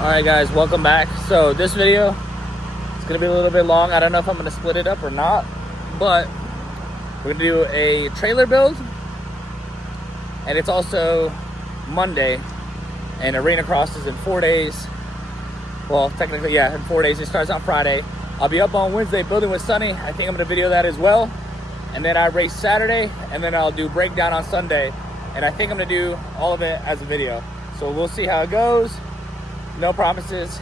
Alright guys, welcome back. So this video is going to be a little bit long. I don't know if I'm going to split it up or not, but we're going to do a trailer build, and it's also Monday, and Arena Cross is in 4 days. Well, technically, yeah, in 4 days. It starts on Friday. I'll be up on Wednesday building with Sunny. I think I'm going to video that as well. And then I race Saturday, and then I'll do breakdown on Sunday. And I think I'm going to do all of it as a video. So we'll see how it goes. No promises,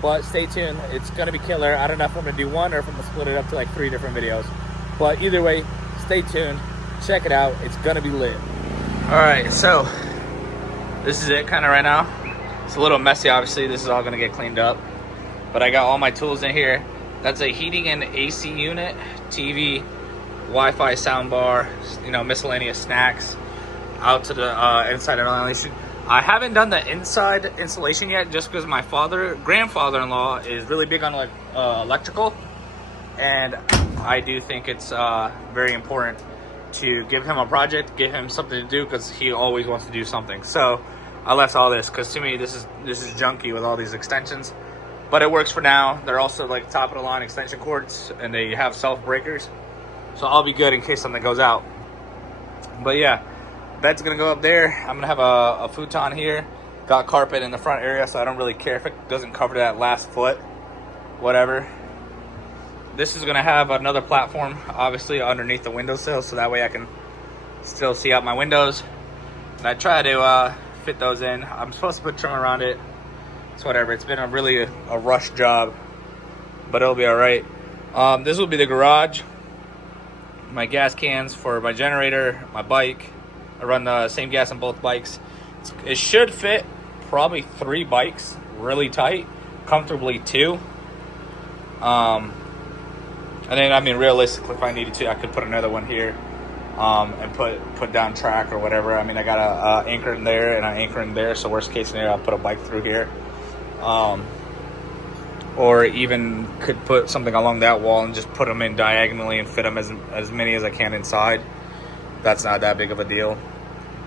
but stay tuned. It's going to be killer. I don't know if I'm going to do one or if I'm going to split it up to like 3 different videos. But either way, stay tuned. Check it out. It's going to be lit. All right, so this is it kind of right now. It's a little messy, obviously. This is all going to get cleaned up. But I got all my tools in here. That's a heating and AC unit, TV, Wi-Fi soundbar, miscellaneous snacks out to the inside installation. I haven't done the inside installation yet just because my grandfather-in-law is really big on electrical, and I do think it's very important to give him a project, give him something to do, because he always wants to do something. So I left all this because to me this is junky with all these extensions, but it works for now. They're also like top of the line extension cords, and they have self breakers, so I'll be good in case something goes out. But yeah, bed's gonna go up there. I'm gonna have a futon here. Got carpet in the front area, so I don't really care if it doesn't cover that last foot, whatever. This is gonna have another platform, obviously, underneath the windowsill, so that way I can still see out my windows. And I try to fit those in. I'm supposed to put trim around it. It's whatever. It's been a rush job, but it'll be all right. This will be the garage. My gas cans for my generator, my bike. I run the same gas on both bikes. It should fit probably 3 bikes really tight, comfortably 2. And then, I mean, realistically, if I needed to, I could put another one here and put down track or whatever. I mean, I got a anchor in there and an anchor in there, so worst case scenario, I'll put a bike through here. Or even could put something along that wall and just put them in diagonally and fit them as many as I can inside. That's not that big of a deal.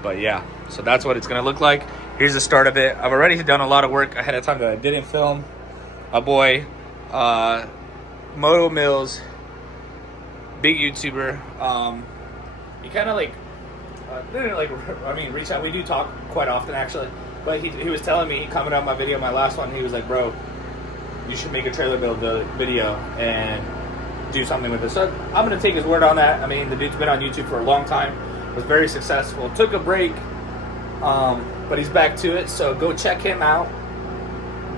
But yeah, so that's what it's gonna look like. Here's the start of it. I've already done a lot of work ahead of time that I didn't film. My boy, Moto Mills, big YouTuber. He kind of reach out. We do talk quite often actually, but he was telling me, he commented on my video, my last one. He was like, bro, you should make a trailer build video and do something with this. So I'm gonna take his word on that. I mean, the dude's been on YouTube for a long time, was very successful, took a break, but he's back to it, so go check him out.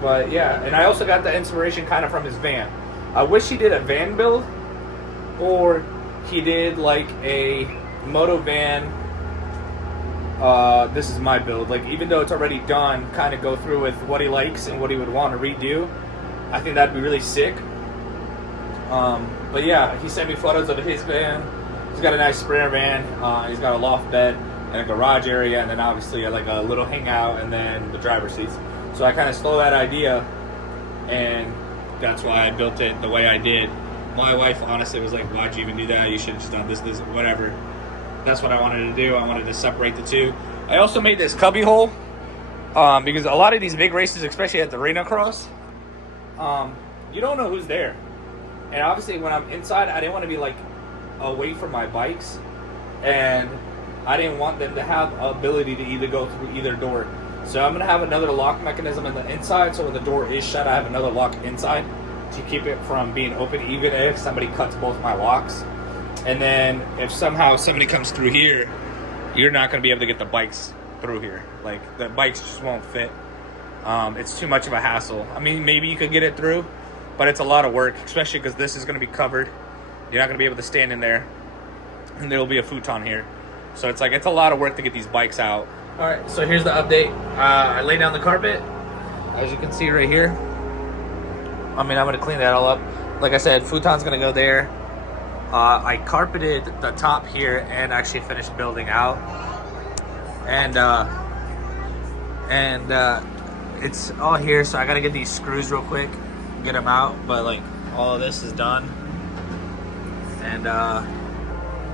But yeah, and I also got the inspiration kind of from his van. I wish he did a van build, or he did like a Moto van, this is my build, like even though it's already done, kind of go through with what he likes and what he would want to redo. I think that'd be really sick. But yeah, he sent me photos of his van. He's got a nice Sprinter van. He's got a loft bed and a garage area, and then obviously like a little hangout, and then the driver's seats. So I kind of stole that idea, and that's why I built it the way I did. My wife honestly was like, "Why'd you even do that? You should have just done this, whatever." That's what I wanted to do. I wanted to separate the two. I also made this cubby hole because a lot of these big races, especially at the Arena Cross, you don't know who's there. And obviously when I'm inside, I didn't want to be like away from my bikes, and I didn't want them to have ability to either go through either door. So I'm going to have another lock mechanism in the inside, so when the door is shut, I have another lock inside to keep it from being open, even if somebody cuts both my locks. And then if somehow somebody comes through here, you're not going to be able to get the bikes through here. Like, the bikes just won't fit. It's too much of a hassle. I mean, maybe you could get it through, but it's a lot of work, especially because this is going to be covered. You're not going to be able to stand in there, and there will be a futon here. So it's a lot of work to get these bikes out. All right, so here's the update. I laid down the carpet, as you can see right here. I mean, I'm going to clean that all up. Like I said, futon's going to go there. I carpeted the top here and actually finished building out. And it's all here, so I got to get these screws real quick, get them out. But like, all of this is done. And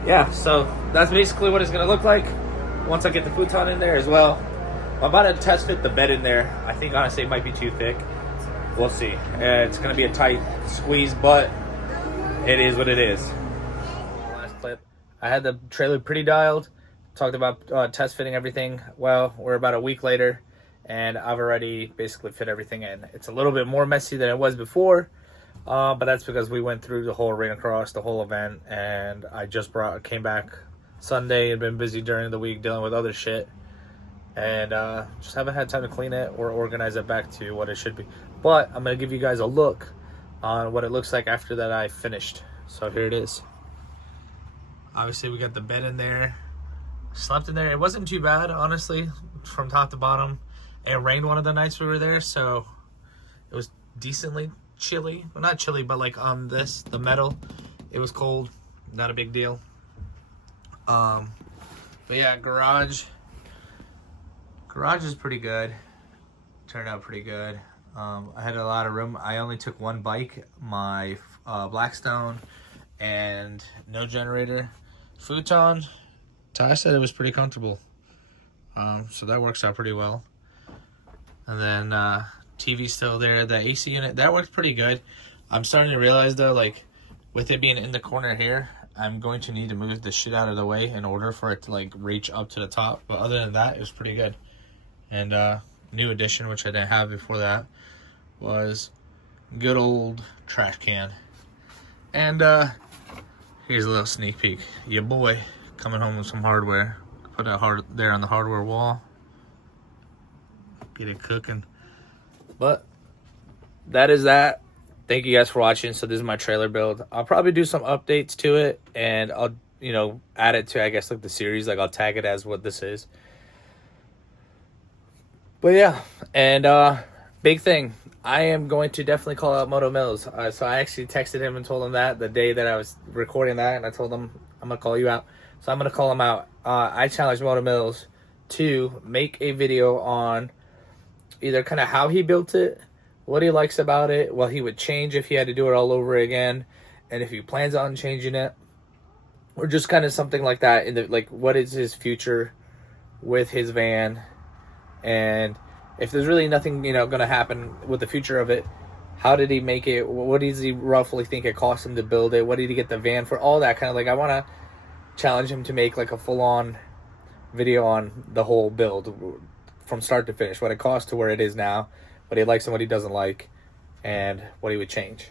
yeah, so that's basically what it's gonna look like once I get the futon in there as well. I'm about to test fit the bed in there. I think honestly it might be too thick. We'll see. It's gonna be a tight squeeze, but it is what it is. Last clip. I had the trailer pretty dialed. Talked about test fitting everything. Well, we're about a week later, and I've already basically fit everything in. It's a little bit more messy than it was before, but that's because we went through the whole arena cross, the whole event, and I just came back Sunday and been busy during the week dealing with other shit, and just haven't had time to clean it or organize it back to what it should be. But I'm gonna give you guys a look on what it looks like after that I finished. So here it is. Obviously we got the bed in there. Slept in there. It wasn't too bad, honestly, from top to bottom. It rained one of the nights we were there, so it was decently chilly. Well, not chilly, but like on the metal, it was cold. Not a big deal. But yeah, garage is pretty good. Turned out pretty good. I had a lot of room. I only took one bike, my Blackstone, and no generator. Futon, Ty said it was pretty comfortable. So that works out pretty well. And then TV still there. The AC unit, that works pretty good. I'm starting to realize though, like with it being in the corner here, I'm going to need to move the shit out of the way in order for it to like reach up to the top. But other than that, it was pretty good. And new addition, which I didn't have before that, was good old trash can. And here's a little sneak peek. Your boy coming home with some hardware. Put that there on the hardware wall. Get it cooking. But that is that. Thank you guys for watching. So this is my trailer build. I'll probably do some updates to it, and I'll, you know, add it to, I guess, like the series. Like I'll tag it as what this is. But yeah, and big thing. I am going to definitely call out Moto Mills. So I actually texted him and told him that the day that I was recording that, and I told him I'm gonna call you out. So I'm gonna call him out. I challenged Moto Mills to make a video on either kind of how he built it, what he likes about it, what he would change if he had to do it all over again, and if he plans on changing it, or just kind of something like that. In the like, what is his future with his van, and if there's really nothing, you know, going to happen with the future of it, how did he make it? What does he roughly think it cost him to build it? What did he get the van for? All that kind of like, I want to challenge him to make like a full-on video on the whole build from start to finish, what it costs to where it is now, what he likes and what he doesn't like, and what he would change.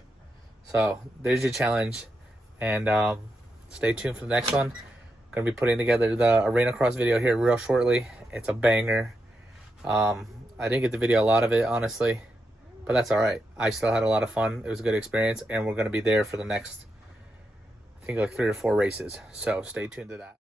So there's your challenge, and stay tuned for the next one. Gonna be putting together the arena cross video here real shortly. It's a banger. I didn't get the video a lot of it, honestly, but that's all right. I still had a lot of fun. It was a good experience, and we're gonna be there for the next, I think, like 3 or 4 races. So stay tuned to that.